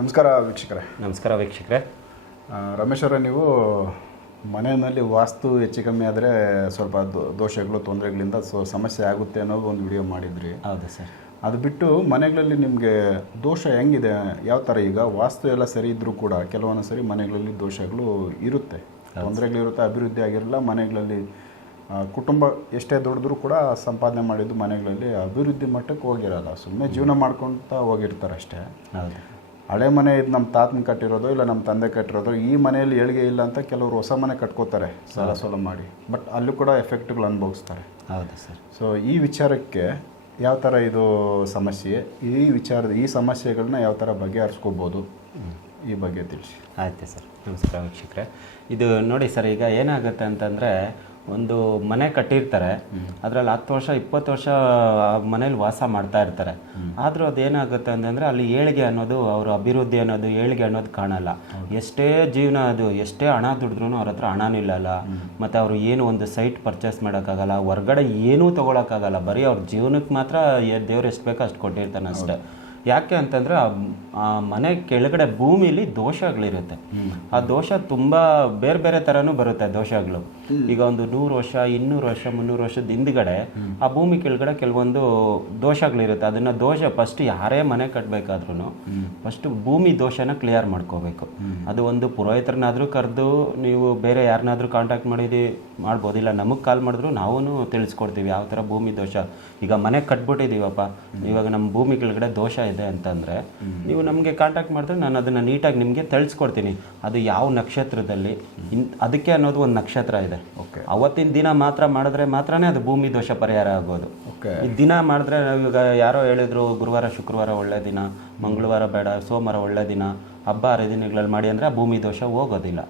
ನಮಸ್ಕಾರ ವೀಕ್ಷಕರೇ. ನಮಸ್ಕಾರ ವೀಕ್ಷಕರೇ. ರಮೇಶ್ ಅವರೇ ನೀವು ಮನೆಯಲ್ಲಿ ವಾಸ್ತು ಹೆಚ್ಚು ಕಮ್ಮಿ ಆದರೆ ಸ್ವಲ್ಪ ದೋಷಗಳು ತೊಂದರೆಗಳಿಂದ ಸೊ ಸಮಸ್ಯೆ ಆಗುತ್ತೆ ಅನ್ನೋದು ಒಂದು ವಿಡಿಯೋ ಮಾಡಿದ್ರಿ. ಹೌದು ಸರ್. ಅದು ಬಿಟ್ಟು ಮನೆಗಳಲ್ಲಿ ನಿಮಗೆ ದೋಷ ಹೆಂಗಿದೆ? ಯಾವ ಥರ ಈಗ ವಾಸ್ತು ಎಲ್ಲ ಸರಿ ಇದ್ದರೂ ಕೂಡ ಕೆಲವೊಂದು ಸರಿ ಮನೆಗಳಲ್ಲಿ ದೋಷಗಳು ಇರುತ್ತೆ. ತೊಂದರೆಗಳಿರುತ್ತೆ ಅಭಿವೃದ್ಧಿ ಆಗಿರಲ್ಲ ಮನೆಗಳಲ್ಲಿ ಕುಟುಂಬ ಎಷ್ಟೇ ದೊಡ್ಡದ್ರು ಕೂಡ ಸಂಪಾದನೆ ಮಾಡಿದ್ದು ಮನೆಗಳಲ್ಲಿ ಅಭಿವೃದ್ಧಿ ಮಟ್ಟಕ್ಕೆ ಹೋಗಿರಲ್ಲ. ಸುಮ್ಮನೆ ಜೀವನ ಮಾಡ್ಕೊಳ್ತಾ ಹೋಗಿರ್ತಾರೆ ಅಷ್ಟೇ ಹೌದು. ಹಳೆ ಮನೆ ಇದು ನಮ್ಮ ತಾತನ ಕಟ್ಟಿರೋದು ಇಲ್ಲ ನಮ್ಮ ತಂದೆ ಕಟ್ಟಿರೋದು ಈ ಮನೆಯಲ್ಲಿ ಏಳಿಗೆ ಇಲ್ಲ ಅಂತ ಕೆಲವರು ಹೊಸ ಮನೆ ಕಟ್ಕೋತಾರೆ ಸಾಲ ಸೋಲ ಮಾಡಿ. ಬಟ್ ಅಲ್ಲೂ ಕೂಡ ಎಫೆಕ್ಟ್ಗಳು ಅನುಭವಿಸ್ತಾರೆ. ಹೌದು ಸರ್. ಸೊ ಈ ವಿಚಾರಕ್ಕೆ ಯಾವ ಥರ ಇದು ಸಮಸ್ಯೆ? ಈ ವಿಚಾರದ ಈ ಸಮಸ್ಯೆಗಳನ್ನ ಯಾವ ಥರ ಬಗೆಹರಿಸ್ಕೋಬೋದು? ಈ ಬಗ್ಗೆ ತಿಳಿಸಿ. ಆಯ್ತು ಸರ್. ನಮಸ್ಕಾರ ವೀಕ್ಷಕರೇ. ಇದು ನೋಡಿ ಸರ್ ಈಗ ಏನಾಗುತ್ತೆ ಅಂತಂದರೆ ಒಂದು ಮನೆ ಕಟ್ಟಿರ್ತಾರೆ. ಅದರಲ್ಲಿ ಹತ್ತು ವರ್ಷ ಇಪ್ಪತ್ತು ವರ್ಷ ಆ ಮನೇಲಿ ವಾಸ ಮಾಡ್ತಾ ಇರ್ತಾರೆ. ಆದರೂ ಅದೇನಾಗುತ್ತೆ ಅಂತಂದರೆ ಅಲ್ಲಿ ಏಳಿಗೆ ಅನ್ನೋದು ಅವ್ರ ಅಭಿವೃದ್ಧಿ ಅನ್ನೋದು ಏಳಿಗೆ ಅನ್ನೋದು ಕಾಣಲ್ಲ. ಎಷ್ಟೇ ಜೀವನ ಅದು ಎಷ್ಟೇ ಹಣ ದುಡಿದ್ರೂ ಅವ್ರ ಹತ್ರ ಹಣ ನಿಲ್ಲಲ್ಲ ಮತ್ತು ಅವರು ಏನು ಒಂದು ಸೈಟ್ ಪರ್ಚೇಸ್ ಮಾಡೋಕ್ಕಾಗಲ್ಲ ಹೊರ್ಗಡೆ ಏನೂ ತೊಗೊಳಕ್ಕಾಗಲ್ಲ. ಬರೀ ಅವ್ರ ಜೀವನಕ್ಕೆ ಮಾತ್ರ ದೇವ್ರು ಎಷ್ಟು ಬೇಕೋ ಅಷ್ಟು ಕೊಟ್ಟಿರ್ತಾನೆ ಅಷ್ಟೇ. ಯಾಕೆ ಅಂತಂದ್ರೆ ಆ ಮನೆ ಕೆಳಗಡೆ ಭೂಮಿಲಿ ದೋಷಗಳಿರುತ್ತೆ. ಆ ದೋಷ ತುಂಬಾ ಬೇರೆ ಬೇರೆ ಥರನೂ ಬರುತ್ತೆ ದೋಷಗಳು. ಈಗ ಒಂದು ನೂರು ವರ್ಷ ಇನ್ನೂರು ವರ್ಷ ಮುನ್ನೂರು ವರ್ಷದ ಹಿಂದ್ಗಡೆ ಆ ಭೂಮಿ ಕೆಳಗಡೆ ಕೆಲವೊಂದು ದೋಷಗಳಿರುತ್ತೆ. ಅದನ್ನ ದೋಷ ಫಸ್ಟ್ ಯಾರೇ ಮನೆ ಕಟ್ಟಬೇಕಾದ್ರೂ ಫಸ್ಟ್ ಭೂಮಿ ದೋಷನ ಕ್ಲಿಯರ್ ಮಾಡ್ಕೋಬೇಕು. ಅದು ಒಂದು ಪುರೋಹಿತರನ್ನಾದ್ರೂ ಕರೆದು ನೀವು ಬೇರೆ ಯಾರನ್ನಾದ್ರೂ ಕಾಂಟ್ಯಾಕ್ಟ್ ಮಾಡಿದಿ ಮಾಡ್ಬೋದಿಲ್ಲ ನಮಗೆ ಕಾಲ್ ಮಾಡಿದ್ರು ನಾವು ತಿಳಿಸ್ಕೊಡ್ತೀವಿ ಯಾವ ಥರ ಭೂಮಿ ದೋಷ. ಈಗ ಮನೆ ಕಟ್ಬಿಟ್ಟಿದ್ದೀವಪ್ಪ ಇವಾಗ ನಮ್ಮ ಭೂಮಿ ಕೆಳಗಡೆ ದೋಷ ಇದೆ ಅಂತಂದರೆ ನೀವು ನಮಗೆ ಕಾಂಟ್ಯಾಕ್ಟ್ ಮಾಡಿದ್ರೆ ನಾನು ಅದನ್ನು ನೀಟಾಗಿ ನಿಮಗೆ ತಿಳಿಸ್ಕೊಡ್ತೀನಿ. ಅದು ಯಾವ ನಕ್ಷತ್ರದಲ್ಲಿ ಇನ್ ಅದಕ್ಕೆ ಅನ್ನೋದು ಒಂದು ನಕ್ಷತ್ರ ಇದೆ. ಓಕೆ ಅವತ್ತಿನ ದಿನ ಮಾತ್ರ ಮಾಡಿದ್ರೆ ಮಾತ್ರನೇ ಅದು ಭೂಮಿ ದೋಷ ಪರಿಹಾರ ಆಗೋದು. ಓಕೆ ಈ ದಿನ ಮಾಡಿದ್ರೆ ಇವಾಗ ಯಾರೋ ಹೇಳಿದ್ರು ಗುರುವಾರ ಶುಕ್ರವಾರ ಒಳ್ಳೆ ದಿನ ಮಂಗಳವಾರ ಬೇಡ ಸೋಮವಾರ ಒಳ್ಳೆ ದಿನ ಹಬ್ಬ ಹರಿದಿನಗಳಲ್ಲಿ ಮಾಡಿ ಅಂದರೆ ಭೂಮಿ ದೋಷ ಹೋಗೋದಿಲ್ಲ.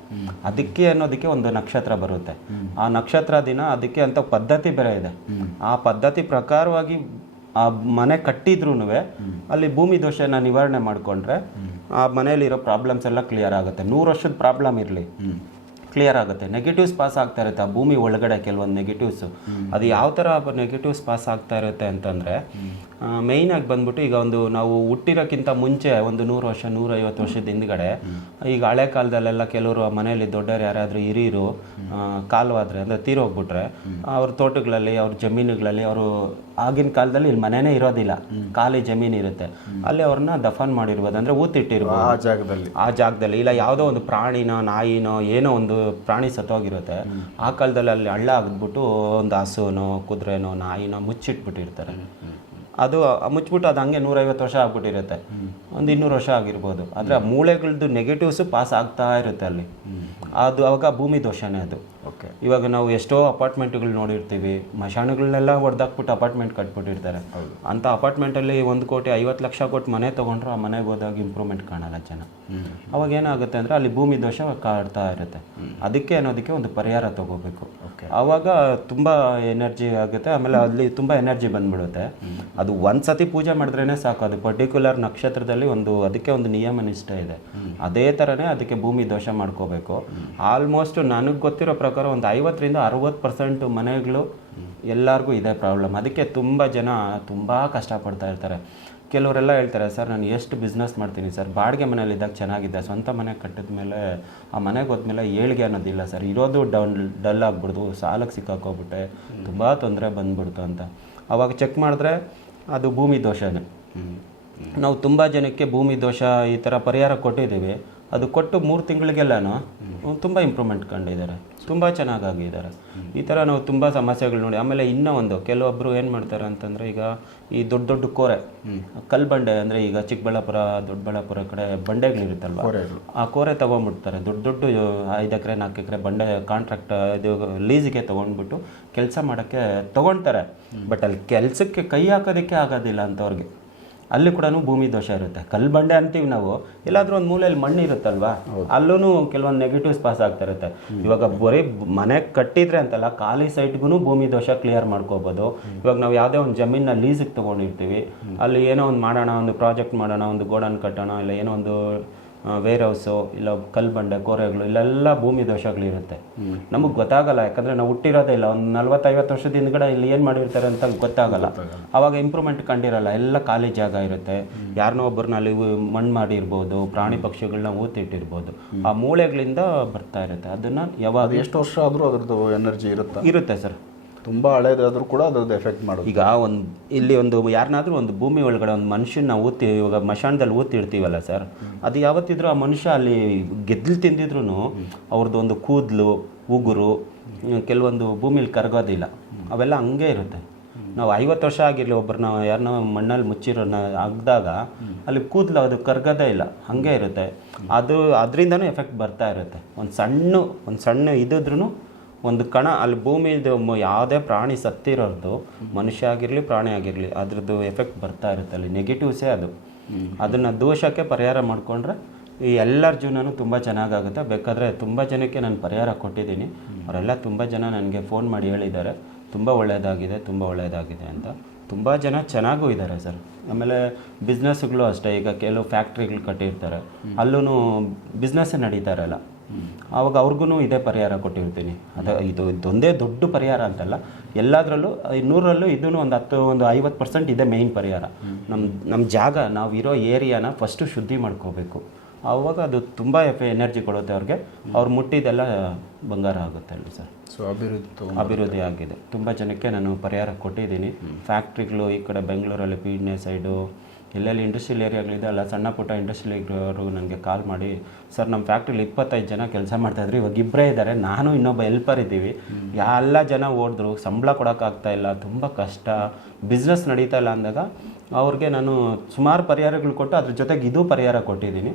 ಅದಕ್ಕೆ ಅನ್ನೋದಕ್ಕೆ ಒಂದು ನಕ್ಷತ್ರ ಬರುತ್ತೆ. ಆ ನಕ್ಷತ್ರ ದಿನ ಅದಕ್ಕೆ ಅಂತ ಪದ್ಧತಿ ಬೇರೆ ಇದೆ. ಆ ಪದ್ಧತಿ ಪ್ರಕಾರವಾಗಿ ಆ ಮನೆ ಕಟ್ಟಿದ್ರೂ ಅಲ್ಲಿ ಭೂಮಿ ದೋಷನ ನಿವಾರಣೆ ಮಾಡಿಕೊಂಡ್ರೆ ಆ ಮನೆಯಲ್ಲಿರೋ ಪ್ರಾಬ್ಲಮ್ಸ್ ಎಲ್ಲ ಕ್ಲಿಯರ್ ಆಗುತ್ತೆ. ನೂರು ವರ್ಷದ ಪ್ರಾಬ್ಲಮ್ ಇರಲಿ. ಕ್ಲಿಯರ್ ಆಗುತ್ತೆ. ನೆಗೆಟಿವ್ಸ್ ಪಾಸ್ ಆಗ್ತಾ ಇರುತ್ತೆ. ಆ ಭೂಮಿ ಒಳಗಡೆ ಕೆಲವೊಂದು ನೆಗೆಟಿವ್ಸು ಅದು ಯಾವ ಥರ ನೆಗೆಟಿವ್ಸ್ ಪಾಸ್ ಆಗ್ತಾ ಇರುತ್ತೆ ಅಂತಂದರೆ ಮೇಯ್ನಾಗಿ ಬಂದ್ಬಿಟ್ಟು ಈಗ ಒಂದು ನಾವು ಹುಟ್ಟಿರೋಕ್ಕಿಂತ ಮುಂಚೆ ಒಂದು ನೂರು ವರ್ಷ ನೂರೈವತ್ತು ವರ್ಷದ ಹಿಂದ್ಗಡೆ ಈಗ ಹಳೆ ಕಾಲದಲ್ಲೆಲ್ಲ ಕೆಲವರು ಮನೆಯಲ್ಲಿ ದೊಡ್ಡವರು ಯಾರಾದರೂ ಹಿರಿಯರು ಕಾಲವಾದ್ರೆ ಅಂದರೆ ತೀರೋಗ್ಬಿಟ್ರೆ ಅವ್ರ ತೋಟಗಳಲ್ಲಿ ಅವ್ರ ಜಮೀನುಗಳಲ್ಲಿ ಅವರು ಆಗಿನ ಕಾಲದಲ್ಲಿ ಇಲ್ಲಿ ಮನೆನೇ ಇರೋದಿಲ್ಲ. ಖಾಲಿ ಜಮೀನು ಇರುತ್ತೆ. ಅಲ್ಲಿ ಅವ್ರನ್ನ ದಫನ್ ಮಾಡಿರ್ಬೋದು ಅಂದರೆ ಊತಿಟ್ಟಿರ್ಬೋದು. ಆ ಜಾಗದಲ್ಲಿ. ಆ ಜಾಗದಲ್ಲಿ ಇಲ್ಲ ಯಾವುದೋ ಒಂದು ಪ್ರಾಣಿನೋ ನಾಯಿನೋ ಏನೋ ಒಂದು ಪ್ರಾಣಿ ಸತ್ತೋಗಿರುತ್ತೆ. ಆ ಕಾಲದಲ್ಲಿ ಅಲ್ಲಿ ಹಳ್ಳ ಆಗಿದ್ಬಿಟ್ಟು ಒಂದು ಹಸುನೋ ಕುದುರೆನೋ ನಾಯಿನೋ ಮುಚ್ಚಿಟ್ಬಿಟ್ಟಿರ್ತಾರೆ. ಅದು ಮುಚ್ಚಿಬಿಟ್ಟು ಅದು ಹಂಗೆ ನೂರೈವತ್ತು ವರ್ಷ ಆಗ್ಬಿಟ್ಟಿರುತ್ತೆ. ಒಂದು ಇನ್ನೂರು ವರ್ಷ ಆಗಿರ್ಬೋದು. ಆದರೆ ಆ ಮೂಳೆಗಳದ್ದು ನೆಗೆಟಿವ್ಸು ಪಾಸ್ ಆಗ್ತಾ ಇರುತ್ತೆ ಅಲ್ಲಿ. ಅದು ಅವಾಗ ಭೂಮಿ ದೋಷನೇ ಅದು. ಓಕೆ. ಇವಾಗ ನಾವು ಎಷ್ಟೋ ಅಪಾರ್ಟ್ಮೆಂಟ್ಗಳು ನೋಡಿರ್ತೀವಿ ಮಶಾಣಗಳನ್ನೆಲ್ಲ ಹೊಡೆದಾಕ್ಬಿಟ್ಟು ಅಪಾರ್ಟ್ಮೆಂಟ್ ಕಟ್ಬಿಟ್ಟಿರ್ತಾರೆ. ಅಂಥ ಅಪಾರ್ಟ್ಮೆಂಟಲ್ಲಿ ಒಂದು ಕೋಟಿ ಐವತ್ತು ಲಕ್ಷ ಕೊಟ್ಟು ಮನೆ ತೊಗೊಂಡ್ರೆ ಆ ಮನೆಗೆ ಹೋದಾಗ ಇಂಪ್ರೂವ್ಮೆಂಟ್ ಕಾಣಲ್ಲ ಜನ. ಅವಾಗ ಏನಾಗುತ್ತೆ ಅಂದರೆ ಅಲ್ಲಿ ಭೂಮಿ ದೋಷ ಕಾಡ್ತಾ ಇರುತ್ತೆ. ಅದಕ್ಕೆ ಅನ್ನೋದಕ್ಕೆ ಒಂದು ಪರಿಹಾರ ತಗೋಬೇಕು. ಆವಾಗ ತುಂಬ ಎನರ್ಜಿ ಆಗುತ್ತೆ ಆಮೇಲೆ ಅಲ್ಲಿ ತುಂಬ ಎನರ್ಜಿ ಬಂದ್ಬಿಡುತ್ತೆ. ಅದು ಒಂದು ಸತಿ ಪೂಜೆ ಮಾಡಿದ್ರೇ ಸಾಕು ಅದು ಪರ್ಟಿಕ್ಯುಲರ್ ನಕ್ಷತ್ರದಲ್ಲಿ ಒಂದು ಅದಕ್ಕೆ ಒಂದು ನಿಯಮ ನಿಷ್ಠೆ ಇದೆ ಅದೇ ಥರನೇ ಅದಕ್ಕೆ ಭೂಮಿ ದೋಷ ಮಾಡ್ಕೋಬೇಕು. ಆಲ್ಮೋಸ್ಟ್ ನನಗೆ ಗೊತ್ತಿರೋ ಪ್ರಕಾರ ಒಂದು ಐವತ್ತರಿಂದ ಅರವತ್ತು ಪರ್ಸೆಂಟ್ ಮನೆಗಳು ಎಲ್ಲರಿಗೂ ಇದೆ ಪ್ರಾಬ್ಲಮ್ ಅದಕ್ಕೆ ತುಂಬ ಜನ ತುಂಬ ಕಷ್ಟಪಡ್ತಾ ಇರ್ತಾರೆ. ಕೆಲವರೆಲ್ಲ ಹೇಳ್ತಾರೆ ಸರ್ ನಾನು ಎಷ್ಟು ಬಿಸ್ನೆಸ್ ಮಾಡ್ತೀನಿ ಸರ್? ಬಾಡಿಗೆ ಮನೇಲಿದ್ದಾಗ ಚೆನ್ನಾಗಿದೆ. ಸ್ವಂತ ಮನೆ ಕಟ್ಟಿದ ಮೇಲೆ ಆ ಮನೆಗೆ ಹೋದ್ಮೇಲೆ ಏಳಿಗೆ ಅನ್ನೋದಿಲ್ಲ ಸರ್. ಇರೋದು ಡೌನ್ ಡಲ್ ಆಗ್ಬಿಡ್ದು. ಸಾಲಕ್ಕೆ ಸಿಕ್ಕಾಕೋಗ್ಬಿಟ್ಟೆ. ತುಂಬ ತೊಂದರೆ ಬಂದ್ಬಿಡ್ತು ಅಂತ. ಅವಾಗ ಚೆಕ್ ಮಾಡಿದ್ರೆ ಅದು ಭೂಮಿ ದೋಷನೇ. ನಾವು ತುಂಬ ಜನಕ್ಕೆ ಭೂಮಿ ದೋಷ ಈ ಥರ ಪರಿಹಾರ ಕೊಟ್ಟಿದ್ದೀವಿ. ಅದು ಕೊಟ್ಟು ಮೂರು ತಿಂಗಳಿಗೆಲ್ಲನೂ ತುಂಬ ಇಂಪ್ರೂವ್ಮೆಂಟ್ ಕಂಡಿದ್ದಾರೆ. ತುಂಬ ಚೆನ್ನಾಗಾಗಿದ್ದಾರೆ. ಈ ಥರ ನಾವು ತುಂಬ ಸಮಸ್ಯೆಗಳು ನೋಡಿ ಆಮೇಲೆ ಇನ್ನೂ ಒಂದು ಕೆಲವೊಬ್ಬರು ಏನು ಮಾಡ್ತಾರೆ ಅಂತಂದರೆ ಈಗ ಈ ದೊಡ್ಡ ದೊಡ್ಡ ಕೋರೆ ಕಲ್ಬಂಡೆ ಬಂಡೆ ಅಂದರೆ ಈಗ ಚಿಕ್ಕಬಳ್ಳಾಪುರ ದೊಡ್ಡಬಳ್ಳಾಪುರ ಕಡೆ ಬಂಡೆಗಳಿರುತ್ತಲ್ವ ಆ ಕೋರೆ ತೊಗೊಂಡ್ಬಿಡ್ತಾರೆ. ದೊಡ್ಡ ದೊಡ್ಡ ಐದು ಎಕರೆ ನಾಲ್ಕು ಎಕರೆ ಬಂಡೆ ಕಾಂಟ್ರಾಕ್ಟ್ ಇದು ಲೀಸಿಗೆ ತೊಗೊಂಡ್ಬಿಟ್ಟು ಕೆಲಸ ಮಾಡೋಕ್ಕೆ ತೊಗೊಳ್ತಾರೆ ಬಟ್ ಅಲ್ಲಿ ಕೆಲಸಕ್ಕೆ ಕೈ ಹಾಕೋದಕ್ಕೆ ಆಗೋದಿಲ್ಲ ಅಂಥವ್ರಿಗೆ ಅಲ್ಲಿ ಕೂಡ ಭೂಮಿ ದೋಷ ಇರುತ್ತೆ. ಕಲ್ಲು ಬಂಡೆ ಅಂತೀವಿ ನಾವು. ಎಲ್ಲಾದ್ರೂ ಒಂದು ಮೂಲೆಯಲ್ಲಿ ಮಣ್ಣು ಇರುತ್ತಲ್ವಾ ಅಲ್ಲೂ ಕೆಲವೊಂದು ನೆಗೆಟಿವ್ಸ್ ಪಾಸ್ ಆಗ್ತಾ ಇರುತ್ತೆ. ಇವಾಗ ಬರೀ ಮನೆ ಕಟ್ಟಿದ್ರೆ ಅಂತಲ್ಲ ಖಾಲಿ ಸೈಟ್ಗೂ ಭೂಮಿ ದೋಷ ಕ್ಲಿಯರ್ ಮಾಡ್ಕೋಬೋದು. ಇವಾಗ ನಾವು ಯಾವುದೇ ಒಂದು ಜಮೀನ ಲೀಸಿಗೆ ತೊಗೊಂಡಿರ್ತೀವಿ. ಅಲ್ಲಿ ಏನೋ ಒಂದು ಮಾಡೋಣ ಒಂದು ಪ್ರಾಜೆಕ್ಟ್ ಮಾಡೋಣ ಒಂದು ಗೋಡನ್ ಕಟ್ಟೋಣ ಇಲ್ಲ ಏನೋ ಒಂದು ವೇರ್ ಹೌಸು ಇಲ್ಲ ಕಲ್ಬಂಡೆ ಕೋರೆಗಳು ಇಲ್ಲೆಲ್ಲ ಭೂಮಿ ದೋಷಗಳಿರುತ್ತೆ. ನಮಗೆ ಗೊತ್ತಾಗಲ್ಲ ಯಾಕಂದರೆ ನಾವು ಹುಟ್ಟಿರೋದೇ ಇಲ್ಲ. ಒಂದು ನಲ್ವತ್ತೈವತ್ತು ವರ್ಷದ ಹಿಂದ್ಗಡೆ ಇಲ್ಲಿ ಏನು ಮಾಡಿರ್ತಾರೆ ಅಂತ ಗೊತ್ತಾಗಲ್ಲ. ಅವಾಗ ಇಂಪ್ರೂವ್ಮೆಂಟ್ ಕಂಡಿರಲ್ಲ. ಎಲ್ಲ ಖಾಲಿ ಜಾಗ ಇರುತ್ತೆ. ಯಾರನ್ನೋ ಒಬ್ಬರನ್ನ ಅಲ್ಲಿ ಮಣ್ಣು ಮಾಡಿರ್ಬೋದು ಪ್ರಾಣಿ ಪಕ್ಷಿಗಳನ್ನ ಊತಿಟ್ಟಿರ್ಬೋದು ಆ ಮೂಳೆಗಳಿಂದ ಬರ್ತಾ ಇರುತ್ತೆ. ಅದನ್ನು ಯಾವಾಗ ಎಷ್ಟು ವರ್ಷ ಆದರೂ ಅದರದ್ದು ಎನರ್ಜಿ ಇರುತ್ತೆ? ಇರುತ್ತೆ ಸರ್ ತುಂಬ ಹಳೇದಾದ್ರೂ ಕೂಡ ಅದ್ರದ್ದು ಎಫೆಕ್ಟ್ ಮಾಡೋದು. ಈಗ ಒಂದು ಇಲ್ಲಿ ಒಂದು ಯಾರನ್ನಾದ್ರೂ ಒಂದು ಭೂಮಿ ಒಳಗಡೆ ಒಂದು ಮನುಷ್ಯನ ಊತಿ ಇವಾಗ ಮಶಾಣದಲ್ಲಿ ಊತಿರ್ತೀವಲ್ಲ ಸರ್? ಅದು ಯಾವತ್ತಿದ್ರೂ ಆ ಮನುಷ್ಯ ಅಲ್ಲಿ ಗೆದ್ದಲು ತಿಂದಿದ್ರು ಅವ್ರದ್ದು ಒಂದು ಕೂದಲು ಉಗುರು ಕೆಲವೊಂದು ಭೂಮಿಲಿ ಕರಗೋದಿಲ್ಲ. ಅವೆಲ್ಲ ಹಂಗೆ ಇರುತ್ತೆ. ನಾವು ಐವತ್ತು ವರ್ಷ ಆಗಿರಲಿ ಒಬ್ಬರನ್ನ ಯಾರನ್ನ ಮಣ್ಣಲ್ಲಿ ಮುಚ್ಚಿರೋನ ಹಾಕಿದಾಗ ಅಲ್ಲಿ ಕೂದಲು ಅದು ಕರ್ಗೋದೇ ಇಲ್ಲ. ಹಾಗೆ ಇರುತ್ತೆ. ಅದು ಅದರಿಂದನೂ ಎಫೆಕ್ಟ್ ಬರ್ತಾ ಇರುತ್ತೆ. ಒಂದು ಸಣ್ಣ ಒಂದು ಸಣ್ಣ ಇದಿದ್ರೂ ಒಂದು ಕಣ ಅಲ್ಲಿ ಭೂಮಿದು ಯಾವುದೇ ಪ್ರಾಣಿ ಸತ್ತಿರೋದು ಮನುಷ್ಯ ಆಗಿರಲಿ ಪ್ರಾಣಿ ಆಗಿರಲಿ ಅದ್ರದ್ದು ಎಫೆಕ್ಟ್ ಬರ್ತಾ ಇರುತ್ತೆ ಅಲ್ಲಿ. ನೆಗೆಟಿವ್ಸೇ ಅದು. ಅದನ್ನು ದೋಷಕ್ಕೆ ಪರಿಹಾರ ಮಾಡಿಕೊಂಡ್ರೆ ಈ ಎಲ್ಲರ ಜೀವನನೂ ತುಂಬ ಚೆನ್ನಾಗಾಗುತ್ತೆ. ಬೇಕಾದರೆ ತುಂಬ ಜನಕ್ಕೆ ನಾನು ಪರಿಹಾರ ಕೊಟ್ಟಿದ್ದೀನಿ. ಅವರೆಲ್ಲ ತುಂಬ ಜನ ನನಗೆ ಫೋನ್ ಮಾಡಿ ಹೇಳಿದ್ದಾರೆ. ತುಂಬ ಒಳ್ಳೆಯದಾಗಿದೆ ತುಂಬ ಒಳ್ಳೆಯದಾಗಿದೆ ಅಂತ. ತುಂಬ ಜನ ಚೆನ್ನಾಗೂ ಇದ್ದಾರೆ ಸರ್. ಆಮೇಲೆ ಬಿಸ್ನೆಸ್ಗಳು ಅಷ್ಟೇ. ಈಗ ಕೆಲವು ಫ್ಯಾಕ್ಟ್ರಿಗಳು ಕಟ್ಟಿರ್ತಾರೆ. ಅಲ್ಲೂ ಬಿಸ್ನೆಸ್ಸೇ ನಡೀತಾ ಇರಲ್ಲ. ಆವಾಗ ಅವ್ರಿಗೂ ಇದೇ ಪರಿಹಾರ ಕೊಟ್ಟಿರ್ತೀನಿ ಅದು ಇದು ಇದೊಂದೇ ದೊಡ್ಡ ಪರಿಹಾರ ಅಂತಲ್ಲ ಎಲ್ಲದರಲ್ಲೂ ಈ ನೂರರಲ್ಲೂ ಇದೂ ಒಂದು ಹತ್ತು ಒಂದು ಐವತ್ತು ಪರ್ಸೆಂಟ್ ಇದೆ ಮೇಯ್ನ್ ಪರಿಹಾರ. ನಮ್ಮ ನಮ್ಮ ಜಾಗ ನಾವು ಇರೋ ಏರಿಯಾನ ಫಸ್ಟು ಶುದ್ಧಿ ಮಾಡ್ಕೋಬೇಕು. ಆವಾಗ ಅದು ತುಂಬ ಎಫೆ ಎನರ್ಜಿ ಕೊಡುತ್ತೆ ಅವ್ರಿಗೆ. ಅವ್ರು ಮುಟ್ಟಿದ್ದೆಲ್ಲ ಬಂಗಾರ ಆಗುತ್ತೆ ಅಲ್ಲಿ ಸರ್. ಸೊ ಅಭಿವೃದ್ಧಿ ಅಭಿವೃದ್ಧಿ ಆಗಿದೆ. ತುಂಬ ಜನಕ್ಕೆ ನಾನು ಪರಿಹಾರ ಕೊಟ್ಟಿದ್ದೀನಿ. ಫ್ಯಾಕ್ಟ್ರಿಗಳು ಈ ಕಡೆ ಬೆಂಗಳೂರಲ್ಲಿ ಪೀಡ್ನೆ ಸೈಡು ಎಲ್ಲೆಲ್ಲಿ ಇಂಡಸ್ಟ್ರಿಯಲ್ ಏರಿಯಾಗಳಿದೆ ಅಲ್ಲ ಸಣ್ಣ ಪುಟ್ಟ ಇಂಡಸ್ಟ್ರಿಯಲ್ ನನಗೆ ಕಾಲ್ ಮಾಡಿ ಸರ್ ನಮ್ಮ ಫ್ಯಾಕ್ಟ್ರಿಲಿ ಇಪ್ಪತ್ತೈದು ಜನ ಕೆಲಸ ಮಾಡ್ತಾಯಿದ್ರು ಇವಾಗ ಇಬ್ಬರೇ ಇದ್ದಾರೆ ನಾನು ಇನ್ನೊಬ್ಬ ಹೆಲ್ಪರ್ ಇದ್ದೀವಿ. ಎಲ್ಲ ಜನ ಓಡಿದ್ರು ಸಂಬಳ ಕೊಡೋಕ್ಕಾಗ್ತಾ ಇಲ್ಲ ತುಂಬ ಕಷ್ಟ. ಬಿಸ್ನೆಸ್ ನಡೀತಾ ಇಲ್ಲ ಅಂದಾಗ ಅವ್ರಿಗೆ ನಾನು ಸುಮಾರು ಪರಿಹಾರಗಳು ಕೊಟ್ಟು ಅದ್ರ ಜೊತೆಗೆ ಇದು ಪರಿಹಾರ ಕೊಟ್ಟಿದ್ದೀನಿ.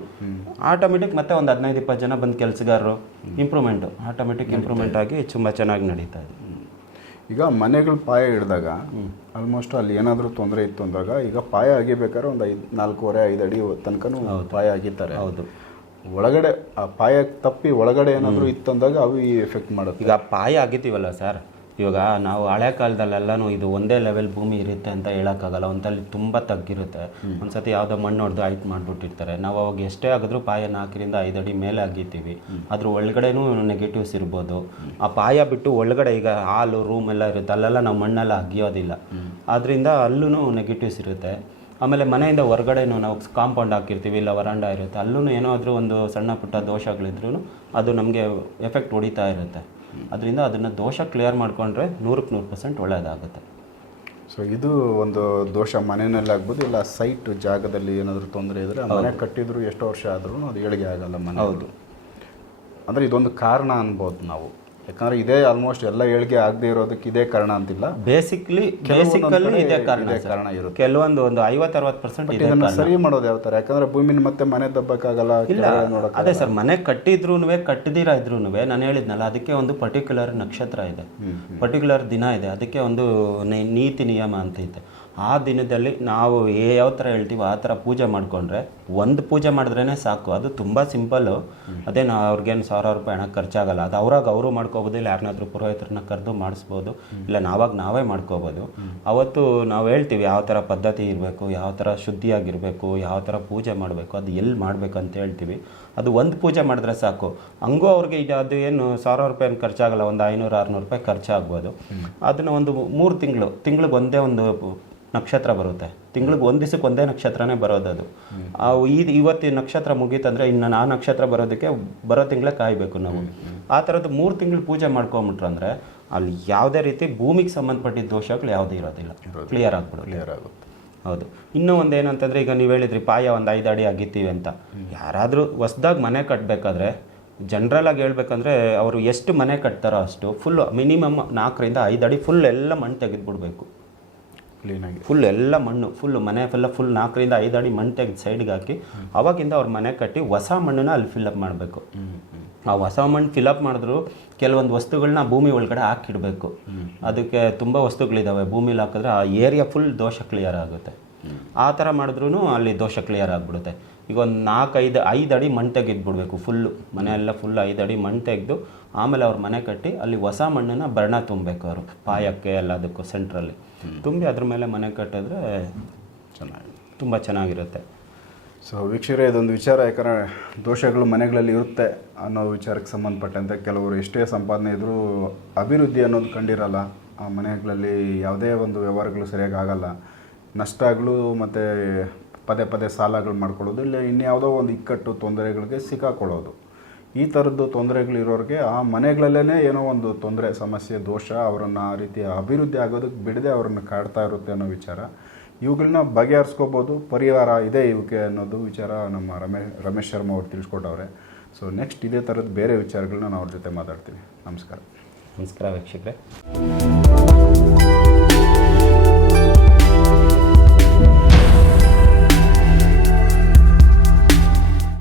ಆಟೋಮೆಟಿಕ್ ಮತ್ತೆ ಒಂದು ಹದಿನೈದು ಇಪ್ಪತ್ತು ಜನ ಬಂದು ಕೆಲಸಗಾರರು ಇಂಪ್ರೂವ್ಮೆಂಟು ಆಟೋಮೆಟಿಕ್ ಇಂಪ್ರೂವ್ಮೆಂಟ್ ಆಗಿ ತುಂಬ ಚೆನ್ನಾಗಿ ನಡೀತಾ ಇದೆ. ಈಗ ಮನೆಗಳು ಪಾಯ ಹಿಡಿದಾಗ ಆಲ್ಮೋಸ್ಟ್ ಅಲ್ಲಿ ಏನಾದರೂ ತೊಂದರೆ ಇತ್ತು ಅಂದಾಗ ಈಗ ಪಾಯ ಅಗಿಬೇಕಾದ್ರೆ ಒಂದು ಐದು ನಾಲ್ಕೂವರೆ ಐದು ಅಡಿ ತನಕನೂ ಪಾಯ ಅಗಿತಾರೆ. ಹೌದು. ಒಳಗಡೆ ಆ ಪಾಯ ತಪ್ಪಿ ಒಳಗಡೆ ಏನಾದರೂ ಇತ್ತು ಅಂದಾಗ ಅವು ಈ ಎಫೆಕ್ಟ್ ಮಾಡುತ್ತೆ. ಈಗ ಪಾಯ ಆಗಿತ್ತೀವಲ್ಲ ಸರ್? ಇವಾಗ ನಾವು ಹಳೆ ಕಾಲದಲ್ಲೆಲ್ಲನೂ ಇದು ಒಂದೇ ಲೆವೆಲ್ ಭೂಮಿ ಇರುತ್ತೆ ಅಂತ ಹೇಳೋಕ್ಕಾಗಲ್ಲ. ಒಂದಲ್ಲಿ ತುಂಬ ತಗ್ಗಿರುತ್ತೆ. ಒಂದ್ಸತಿ ಯಾವುದೋ ಮಣ್ಣು ಹೊಡೆದು ಹೈಟ್ ಮಾಡಿಬಿಟ್ಟಿರ್ತಾರೆ. ನಾವು ಅವಾಗ ಎಷ್ಟೇ ಆಗಿದ್ರೂ ಪಾಯ ನಾಲ್ಕರಿಂದ ಐದು ಅಡಿ ಮೇಲೆ ಆಗಿದ್ದೀವಿ. ಅದ್ರ ಒಳಗಡೆನೂ ನೆಗೆಟಿವ್ಸ್ ಇರ್ಬೋದು. ಆ ಪಾಯ ಬಿಟ್ಟು ಒಳಗಡೆ ಈಗ ಹಾಲು ರೂಮ್ ಎಲ್ಲ ಇರುತ್ತೆ. ಅಲ್ಲೆಲ್ಲ ನಾವು ಮಣ್ಣೆಲ್ಲ ಅಗಿಯೋದಿಲ್ಲ. ಆದ್ದರಿಂದ ಅಲ್ಲೂ ನೆಗೆಟಿವ್ಸ್ ಇರುತ್ತೆ. ಆಮೇಲೆ ಮನೆಯಿಂದ ಹೊರಗಡೆನೂ ನಾವು ಕಾಂಪೌಂಡ್ ಹಾಕಿರ್ತೀವಿ ಇಲ್ಲ ವರಾಂಡ ಇರುತ್ತೆ. ಅಲ್ಲೂ ಏನಾದರೂ ಒಂದು ಸಣ್ಣ ಪುಟ್ಟ ದೋಷಗಳಿದ್ರೂ ಅದು ನಮಗೆ ಎಫೆಕ್ಟ್ ಹೊಡಿತಾ ಇರುತ್ತೆ. ಅದರಿಂದ ಅದನ್ನು ದೋಷ ಕ್ಲಿಯರ್ ಮಾಡಿಕೊಂಡ್ರೆ ನೂರಕ್ಕೆ ನೂರು ಪರ್ಸೆಂಟ್ ಒಳ್ಳೆಯದಾಗುತ್ತೆ ಸೊ ಇದು ಒಂದು ದೋಷ ಮನೆಯಲ್ಲಿ ಆಗ್ಬೋದು ಇಲ್ಲ ಸೈಟ್ ಜಾಗದಲ್ಲಿ ಏನಾದರೂ ತೊಂದರೆ ಇದ್ದರೆ ಮನೆ ಕಟ್ಟಿದ್ರು ಎಷ್ಟು ವರ್ಷ ಆದ್ರೂ ಅದು ಏಳಿಗೆ ಆಗಲ್ಲ ಮನೆ ಹೌದು. ಅಂದರೆ ಇದೊಂದು ಕಾರಣ ಅನ್ಬೋದು ನಾವು. ಯಾಕಂದ್ರೆ ಇದೇ ಆಲ್ಮೋಸ್ಟ್ ಎಲ್ಲ ಏಳಿಗೆ ಆಗದೆ ಇರೋದಕ್ಕೆ ಇದೇ ಕಾರಣ ಅಂತಿಲ್ಲ. ಬೇಸಿಕ್ಲಿ ಬೇಸಿಕಲ್ಲಿ ಇದೇ ಕಾರಣ ಇದೇ ಕಾರಣ ಇರುತ್ತೆ. ಕೆಲವೊಂದು ಒಂದು ಐವತ್ತು ಅರವತ್ತು ಪರ್ಸೆಂಟ್ ಇದೆ ಇದನ್ನ ಸರಿ ಮಾಡೋದು ಯಾವ ಥರ ಯಾಕಂದ್ರೆ ಭೂಮಿನ ಮತ್ತೆ ಮನೆ ದಬ್ಬಕ್ಕಾಗಲ್ಲ ಇಲ್ಲ ನೋಡೋಕೆ ಅದೇ ಸರ್ ಮನೆ ಕಟ್ಟಿದ್ರೂ ಕಟ್ಟದಿರ ಇದ್ರೂ ನಾನು ಹೇಳಿದ್ನಲ್ಲ ಅದಕ್ಕೆ ಒಂದು ಪರ್ಟಿಕ್ಯುಲರ್ ನಕ್ಷತ್ರ ಇದೆ. ಪರ್ಟಿಕ್ಯುಲರ್ ದಿನ ಇದೆ ಅದಕ್ಕೆ ಒಂದು ನೀತಿ ನಿಯಮ ಅಂತ ಇದೆ ಆ ದಿನದಲ್ಲಿ ನಾವು ಯಾವ ಥರ ಹೇಳ್ತೀವೋ ಆ ಥರ ಪೂಜೆ ಮಾಡಿಕೊಂಡ್ರೆ ಒಂದು ಪೂಜೆ ಮಾಡಿದ್ರೇ ಸಾಕು. ಅದು ತುಂಬ ಸಿಂಪಲ್ಲು. ಅದೇ ನಾವು ಅವ್ರಿಗೇನು ಸಾವಿರಾರು ರೂಪಾಯಿ ಹಣ ಖರ್ಚಾಗಲ್ಲ. ಅದು ಅವ್ರಾಗ ಅವರು ಮಾಡ್ಕೋಬೋದು ಇಲ್ಲ ಯಾರನ್ನಾದ್ರೂ ಪುರೋಹಿತರನ್ನ ಕರೆದು ಮಾಡಿಸ್ಬೋದು ಇಲ್ಲ ನಾವಾಗ ನಾವೇ ಮಾಡ್ಕೋಬೋದು. ಅವತ್ತು ನಾವು ಹೇಳ್ತೀವಿ ಯಾವ ಥರ ಪದ್ಧತಿ ಇರಬೇಕು ಯಾವ ಥರ ಶುದ್ಧಿಯಾಗಿರಬೇಕು ಯಾವ ಥರ ಪೂಜೆ ಮಾಡಬೇಕು ಅದು ಎಲ್ಲಿ ಮಾಡಬೇಕು ಅಂತ ಹೇಳ್ತೀವಿ. ಅದು ಒಂದು ಪೂಜೆ ಮಾಡಿದ್ರೆ ಸಾಕು. ಹಂಗೂ ಅವ್ರಿಗೆ ಇದು ಅದು ಏನು ಸಾವಿರ ರೂಪಾಯಿ ಏನು ಖರ್ಚಾಗಲ್ಲ ಒಂದು ಐನೂರು ಆರುನೂರು ರೂಪಾಯಿ ಖರ್ಚಾಗ್ಬೋದು. ಅದನ್ನು ಒಂದು ಮೂರು ತಿಂಗಳು ತಿಂಗಳಿಗೆ ಒಂದೇ ಒಂದು ನಕ್ಷತ್ರ ಬರುತ್ತೆ. ತಿಂಗಳಿಗೆ ಒಂದು ದಿವಸಕ್ಕೆ ಒಂದೇ ನಕ್ಷತ್ರನೇ ಬರೋದು ಅದು. ಆ ಈ ಇವತ್ತಿನ ನಕ್ಷತ್ರ ಮುಗೀತಂದ್ರೆ ಇನ್ನು ಆ ನಕ್ಷತ್ರ ಬರೋದಕ್ಕೆ ಬರೋ ತಿಂಗಳೇ ಕಾಯಬೇಕು ನಾವು. ಆ ಥರದ್ದು ಮೂರು ತಿಂಗಳು ಪೂಜೆ ಮಾಡ್ಕೊಂಬಿಟ್ರಂದ್ರೆ ಅಲ್ಲಿ ಯಾವುದೇ ರೀತಿ ಭೂಮಿಗೆ ಸಂಬಂಧಪಟ್ಟಿದ್ದ ದೋಷಗಳು ಯಾವುದೂ ಇರೋದಿಲ್ಲ. ಕ್ಲಿಯರ್ ಆಗ್ಬಿಡೋದು ಕ್ಲಿಯರ್ ಆಗುತ್ತೆ. ಹೌದು. ಇನ್ನೂ ಒಂದು ಏನಂತಂದರೆ ಈಗ ನೀವು ಹೇಳಿದ್ರಿ ಪಾಯ ಒಂದು ಐದು ಅಡಿ ಆಗಿತ್ತೀವಿ ಅಂತ. ಯಾರಾದರೂ ಹೊಸ್ದಾಗಿ ಮನೆ ಕಟ್ಟಬೇಕಾದ್ರೆ ಜನ್ರಲಾಗಿ ಹೇಳ್ಬೇಕಂದ್ರೆ ಅವರು ಎಷ್ಟು ಮನೆ ಕಟ್ತಾರೋ ಅಷ್ಟು ಫುಲ್ ಮಿನಿಮಮ್ ನಾಲ್ಕರಿಂದ ಐದು ಅಡಿ ಫುಲ್ ಎಲ್ಲ ಮಣ್ಣು ತೆಗೆದುಬಿಡ್ಬೇಕು. ಕ್ಲೀನಾಗಿ ಫುಲ್ ಎಲ್ಲ ಮಣ್ಣು ಫುಲ್ ಮನೆ ಫುಲ್ಲ ಫುಲ್ ನಾಲ್ಕರಿಂದ ಐದು ಅಡಿ ಮಣ್ಣು ತೆಗೆದು ಸೈಡ್ಗೆ ಹಾಕಿ ಅವಾಗಿಂದ ಅವ್ರ ಮನೆ ಕಟ್ಟಿ ಹೊಸ ಮಣ್ಣನ್ನ ಅಲ್ಲಿ ಫಿಲ್ಅಪ್ ಮಾಡಬೇಕು. ಆ ಹೊಸ ಮಣ್ಣು ಫಿಲಪ್ ಮಾಡಿದ್ರು ಕೆಲವೊಂದು ವಸ್ತುಗಳನ್ನ ಭೂಮಿ ಒಳಗಡೆ ಹಾಕಿಡಬೇಕು. ಅದಕ್ಕೆ ತುಂಬ ವಸ್ತುಗಳಿದ್ದಾವೆ ಭೂಮಿಲಿ ಹಾಕಿದ್ರೆ ಆ ಏರಿಯಾ ಫುಲ್ ದೋಷ ಕ್ಲಿಯರ್ ಆಗುತ್ತೆ. ಆ ಥರ ಮಾಡಿದ್ರೂ ಅಲ್ಲಿ ದೋಷ ಕ್ಲಿಯರ್ ಆಗಿಬಿಡುತ್ತೆ. ಈಗ ಒಂದು ನಾಲ್ಕೈದು ಐದು ಅಡಿ ಮಣ್ಣು ತೆಗೆದ್ಬಿಡ್ಬೇಕು ಫುಲ್ಲು ಮನೆಯೆಲ್ಲ ಫುಲ್ ಐದು ಅಡಿ ಮಣ್ಣು ತೆಗೆದು ಆಮೇಲೆ ಅವ್ರ ಮನೆ ಕಟ್ಟಿ ಅಲ್ಲಿ ಹೊಸ ಮಣ್ಣನ್ನು ಬರಣ ತುಂಬಬೇಕು ಅವರು ಪಾಯಕ್ಕೆ ಎಲ್ಲದಕ್ಕೂ ಸೆಂಟ್ರಲ್ಲಿ ತುಂಬಿ ಅದ್ರ ಮೇಲೆ ಮನೆ ಕಟ್ಟಿದ್ರೆ ಚೆನ್ನಾಗಿ. ತುಂಬ ಚೆನ್ನಾಗಿರುತ್ತೆ. ಸೊ ವೀಕ್ಷಕರೇ ಇದೊಂದು ವಿಚಾರ ಯಾಕಂದರೆ ದೋಷಗಳು ಮನೆಗಳಲ್ಲಿ ಇರುತ್ತೆ ಅನ್ನೋ ವಿಚಾರಕ್ಕೆ ಸಂಬಂಧಪಟ್ಟಂತೆ ಕೆಲವರು ಎಷ್ಟೇ ಸಂಪಾದನೆ ಇದ್ದರೂ ಅಭಿವೃದ್ಧಿ ಅನ್ನೋದು ಕಂಡಿರಲ್ಲ. ಆ ಮನೆಗಳಲ್ಲಿ ಯಾವುದೇ ಒಂದು ವ್ಯವಹಾರಗಳು ಸರಿಯಾಗಿ ಆಗಲ್ಲ. ನಷ್ಟಗಳು ಮತ್ತು ಪದೇ ಪದೇ ಸಾಲಗಳು ಮಾಡ್ಕೊಳ್ಳೋದು ಇಲ್ಲ ಇನ್ಯಾವುದೋ ಒಂದು ಇಕ್ಕಟ್ಟು ತೊಂದರೆಗಳಿಗೆ ಸಿಕ್ಕಾಕೊಳ್ಳೋದು. ಈ ಥರದ್ದು ತೊಂದರೆಗಳಿರೋರಿಗೆ ಆ ಮನೆಗಳಲ್ಲೇ ಏನೋ ಒಂದು ತೊಂದರೆ, ಸಮಸ್ಯೆ, ದೋಷ ಅವರನ್ನು ಆ ರೀತಿ ಅಭಿವೃದ್ಧಿ ಆಗೋದಕ್ಕೆ ಬಿಡದೆ ಅವರನ್ನು ಕಾಡ್ತಾ ಇರುತ್ತೆ ಅನ್ನೋ ವಿಚಾರ. ಇವುಗಳನ್ನ ಬಗೆಹರಿಸ್ಕೋಬೋದು. ಪರಿಹಾರ ಇದೆ ಇವಕ್ಕೆ ಅನ್ನೋದು ವಿಚಾರ ನಮ್ಮ ರಮೇ, ರಮೇಶ್ ಶರ್ಮಾ ಅವ್ರು ತಿಳಿಸ್ಕೊಟ್ಟವ್ರೆ. ಸೊ ನೆಕ್ಸ್ಟ್ ಇದೇ ಥರದ ಬೇರೆ ವಿಚಾರಗಳನ್ನ ನಾವು ಅವ್ರ ಜೊತೆ ಮಾತಾಡ್ತೀವಿ. ನಮಸ್ಕಾರ. ನಮಸ್ಕಾರ ವೀಕ್ಷಕರೇ.